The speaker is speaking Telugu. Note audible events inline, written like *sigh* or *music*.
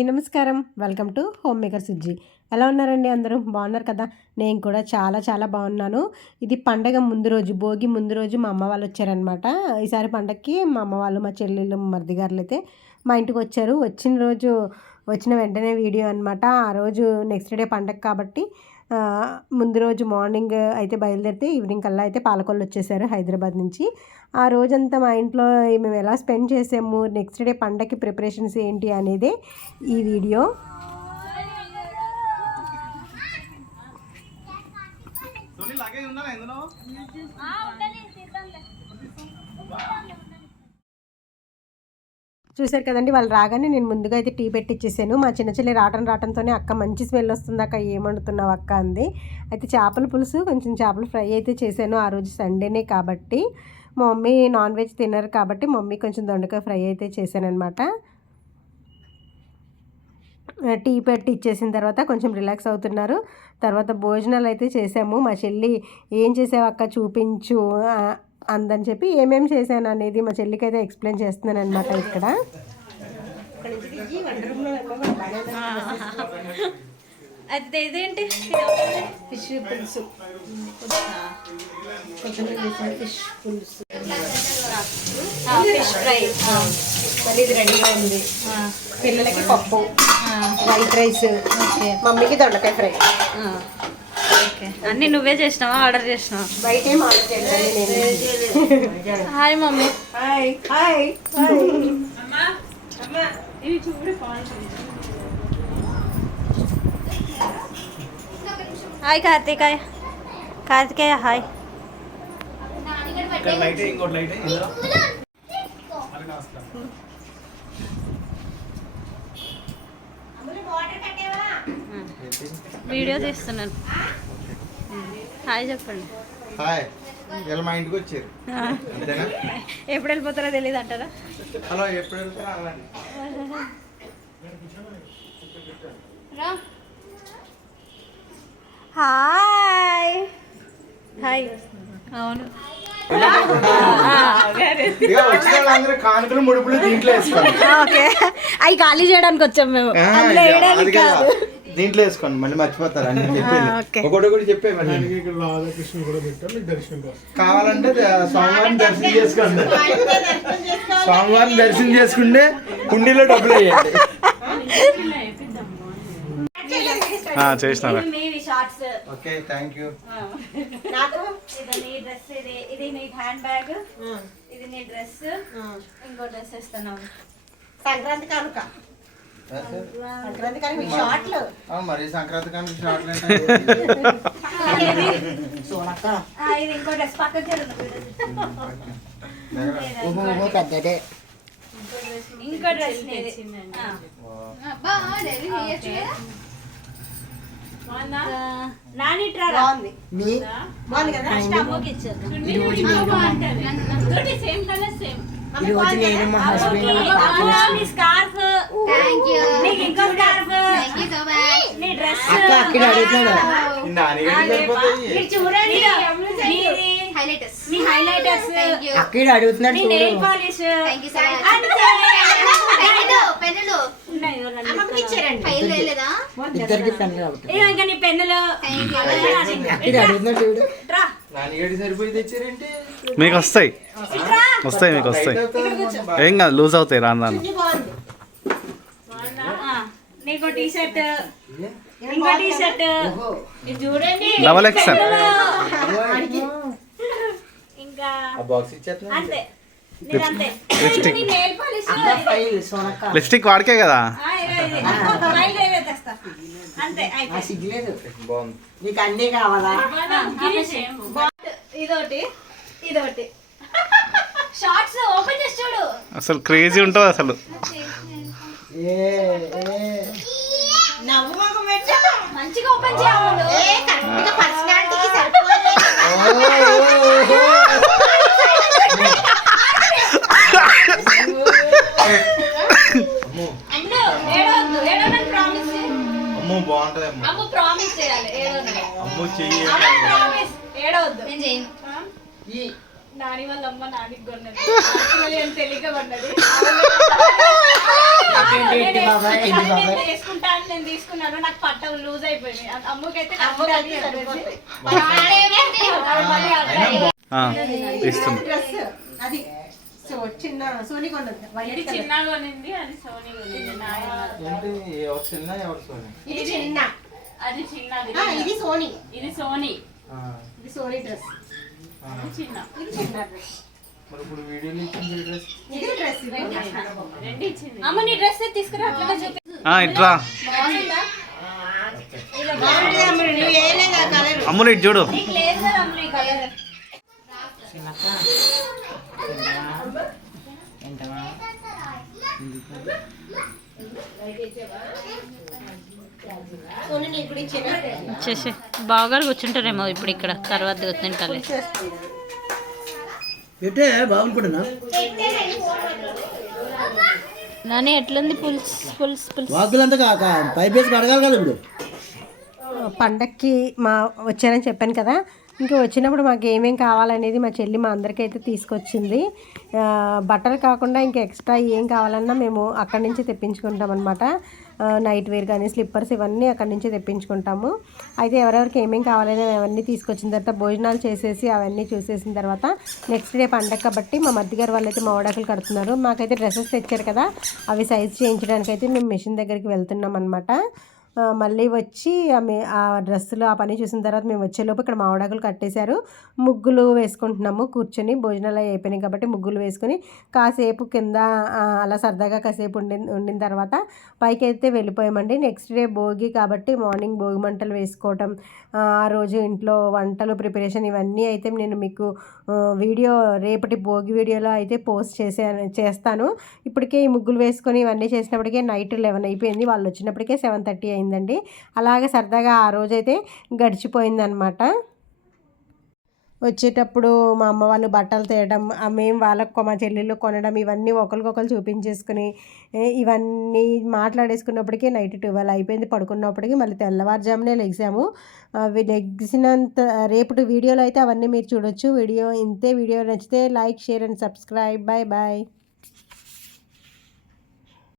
అందరికీ నమస్కారం. Welcome to homemaker Sujji. ఎలా ఉన్నారండి అందరూ? బాగున్నారు కదా? నేను కూడా చాలా చాలా బాగున్నాను. ఇది పండగ ముందు రోజు భోగి ముందు రోజు మా అమ్మ వాళ్ళు వచ్చారనమాట ఈసారి పండగకి మా అమ్మ వాళ్ళు మా చెల్లెళ్ళు మరిది గారులు అయితే మా ఇంటికి వచ్చారు. వచ్చిన రోజు వచ్చిన వెంటనే వీడియో అనమాట ఆ రోజు నెక్స్ట్ డే పండగ కాబట్టి ముందు రోజు మార్నింగ్ అయితే బయలుదేరితే ఈవినింగ్ కల్లా అయితే పాలకొల్లు వచ్చేసారు హైదరాబాద్ నుంచి. ఆ రోజంతా మా ఇంట్లో మేము ఎలా స్పెండ్ చేసాము నెక్స్ట్ డే పండగకి ప్రిపరేషన్స్ ఏంటి అనేది ఈ వీడియో. ఇందులో చూశారు కదండి వాళ్ళు రాగానే నేను ముందుగా అయితే టీ పెట్టిచ్చేసాను. మా చిన్న చెల్లి రావటం రావటంతోనే అక్క మంచి స్మెల్ వస్తుంది అక్క ఏమండుతున్నావు అక్క? అంది. అయితే చేపల పులుసు కొంచెం చేపల ఫ్రై అయితే చేశాను ఆ రోజు సండేనే కాబట్టి. మా మమ్మీ నాన్ వెజ్ తినరు కాబట్టి మమ్మీ కొంచెం దొండకాయ ఫ్రై అయితే చేశానమాట టీ పెట్టి ఇచ్చేసిన తర్వాత కొంచెం రిలాక్స్ అవుతున్నారు. తర్వాత భోజనాలు అయితే చేసాము మా చెల్లి ఏం చేసావు అక్క? చూపించు. అందని చెప్పి ఏమేమి చేశాను అనేది మా చెల్లికి అయితే ఎక్స్ప్లెయిన్ చేస్తున్నాను అనమాట ఇక్కడ. అది ఇదేంటి? ఫిష్ పులుసు. ఫిష్ పులుసు. Fish fry. మళ్ళీ ఇది రెడీగా ఉంది. పిల్లలకి పప్పు. వైట్ రైస్ మమ్మీకి దొండకాయ ఫ్రై. ఓకే. అన్ని నువ్వే చేసినావా? ఆర్డర్ చేసినావా? బయట ఏం ఆర్డర్ చేయండి నేను hi mummy. Hi hi hi. Karthikay. Karthikeya hi. Video తీస్తున్నాను. హాయ్ చెప్పండి. హాయ్. ఇలా మా ఇంటికి వచ్చారు. అంతేనా? ఎప్పుడు వెళ్ళిపోతారో తెలియదు అంటారా? హలో ఎప్పుడు వెళ్తారా హాయ్. హాయ్. అవును. ఇక వచ్చిన వాళ్ళందరూ కానుకలు ముడుపులు దీంట్లో వేసుకోండి. ఓకే. అవి ఖాళీ చేయడానికి వచ్చాం మేము. అందులో ఇక వేయడానికి కాదు. దీంట్లో వేసుకోండి మళ్ళీ మర్చిపోతారు అన్ని *laughs* చెప్పేది. ఒకటి ఒకటి చెప్పే మళ్ళీ ఇక్కడ రాధాకృష్ణ కూడా పెట్టాం మీకు దర్శనం కోసం. కావాలంటే స్వామివారిని దర్శనం చేసుకోండి. స్వామివారిని దర్శనం చేసుకుంటే కుండీలో డబ్బులు వేయండి. చేసినారా? మీవి షార్ట్స్. Okay thank you. నాకు ఇది నీ డ్రెస్ ఇది ఇది నీ హ్యాండ్ బ్యాగ్. ఇది నీ డ్రెస్. ఇంకో డ్రెస్ ఇస్తున్నావు సంక్రాంతి కానుక. మరి సంక్రాంతి కానీ షార్ట్లు *laughs* ఆ, ఇది ఇంకో డ్రెస్ పక్కకి జరుగు. పెద్దదే. ఇంకో డ్రెస్ ఇంకా అక్కడ అడుగుతున్నాడు. ఇద్దరికి పెన్నులు అవుతాయి ఇదిగో ఇంకా నీ పెన్నులు. అక్కడ అడుగుతున్నాడు చూడు. రా. మీకు వస్తాయి. వస్తాయి మీకు వస్తాయి. ఏం కాదు లూజ్ అవుతాయి రాను నీకో టీ షర్ట్ ఇంకో టీ షర్ట్ ఇది చూడండి. Double XL. ఇంకా ఆ బాక్స్ ఇచ్చేస్తున్నా అంతే. నీదంతే. లిప్స్టిక్. వాడికే కదా? నీకు అన్నీ కావాలా? ఇదొకటి ఇదొకటి. షార్ట్స్ ఓపెన్ చేసి చూడు. అసలు క్రేజీ ఉంటుంది అసలు. ఏ ఏ నవ్వు మొఖం పెట్టు మంచిగా ఓపెన్ చేయాలి. అమ్మో. అమ్ముడు ఏడవద్దు ఏడవని ప్రామిస్ అమ్మో బాగుంటది అమ్మో. అమ్ము ప్రామిస్ చేయాలి ఏడవద్దు అమ్మో చెయ్యి. ప్రామిస్ ఏడవద్దు. ఈ నాని వాళ్ళ అమ్మ నానికి కొన్నది. *laughs* నేను తెలియక కొన్నది. నేను తీసుకుంటా అని నేను తీసుకున్నాను. నాకు పట్ట లూజ్ అయిపోయింది అమ్మకైతే డ్రెస్ అది సో చిన్న సోనీ కొన్నది. చిన్నగా కొనింది అది సోనీ కొనింది. చిన్న ఎవరు సోని? ఇది చిన్న. అది చిన్నది. ఆ, ఇది సోనీ. ఇది సోనీ. ఇది సోనీ డ్రెస్. మరి ఇప్పుడు వీడియోలో ఇచ్చింది డ్రెస్? అమ్మ నీ డ్రెస్ తీసుకురా కలర్. అమ్ములు ఇటు చూడు లేదు కదా అమ్మ ఈ కలర్ సోనీ నీకు కూడా ఇచ్చేనా చేసి బావగారు కూర్చుంటారేమో ఇప్పుడు ఇక్కడ తర్వాత పెట్టే బాగుంటున్నా నాని ఎట్లుంది పులుసు పులుసు పులుసు? వాకులంతా కాక పైప్ వేసి కడగాలి కదా ఇప్పుడు. పండక్కి మా వచ్చారని చెప్పాను కదా. ఇంకా వచ్చినప్పుడు మాకు ఏమేం కావాలనేది మా చెల్లి మా అందరికీ అయితే తీసుకొచ్చింది. బట్టలు కాకుండా ఇంకా ఎక్స్ట్రా ఏం కావాలన్నా మేము అక్కడి నుంచి తెప్పించుకుంటాం అనమాట నైట్ వేర్ కానీ స్లిప్పర్స్ ఇవన్నీ అక్కడి నుంచి తెప్పించుకుంటాము. అయితే ఎవరెవరికి ఏమేమి కావాలని అవన్నీ తీసుకొచ్చిన తర్వాత భోజనాలు చేసేసి అవన్నీ చూసేసిన తర్వాత నెక్స్ట్ డే పండగ కాబట్టి మా మద్దిగారు వాళ్ళు వాళ్ళైతే మా వడాకులు కడుతున్నారు. మాకైతే డ్రెస్సెస్ తెచ్చారు కదా అవి సైజ్ చేయించడానికి అయితే మేము మిషన్ దగ్గరికి వెళ్తున్నాం అనమాట మళ్ళీ వచ్చి ఆమె ఆ డ్రెస్సులు ఆ పని చూసిన తర్వాత మేము వచ్చేలోపు ఇక్కడ మామిడాకులు కట్టేశారు. ముగ్గులు వేసుకుంటున్నాము కూర్చొని భోజనాలు అయిపోయినాయి కాబట్టి ముగ్గులు వేసుకొని కాసేపు కింద అలా సరదాగా కాసేపు ఉండి ఉండిన తర్వాత పైకి అయితే వెళ్ళిపోయామండి. నెక్స్ట్ డే భోగి కాబట్టి మార్నింగ్ భోగి మంటలు వేసుకోవటం ఆ రోజు ఇంట్లో వంటలు ప్రిపరేషన్ ఇవన్నీ అయితే నేను మీకు వీడియో రేపటి భోగి వీడియోలో అయితే పోస్ట్ చేసే చేస్తాను. ఇప్పటికే ఈ ముగ్గులు వేసుకొని ఇవన్నీ చేసినప్పటికే నైట్ లెవెన్ అయిపోయింది. వాళ్ళు వచ్చినప్పటికే సెవెన్ థర్టీ అయింది. అయిందండి అలాగే సరదాగా ఆ రోజైతే గడిచిపోయిందనమాట వచ్చేటప్పుడు మా అమ్మ వాళ్ళు బట్టలు తేయడం మేము వాళ్ళకు మా చెల్లెళ్ళు కొనడం ఇవన్నీ ఒకరికొకరు చూపించేసుకుని ఇవన్నీ మాట్లాడేసుకున్నప్పటికీ నైట్ ట్వెల్వ్ అయిపోయింది. పడుకున్నప్పటికీ మళ్ళీ తెల్లవారుజామునే లెగ్సాము అవి లెగిసినంత రేపటి వీడియోలో అయితే అవన్నీ మీరు చూడొచ్చు. వీడియో ఇంతే వీడియో నచ్చితే like share and subscribe. Bye bye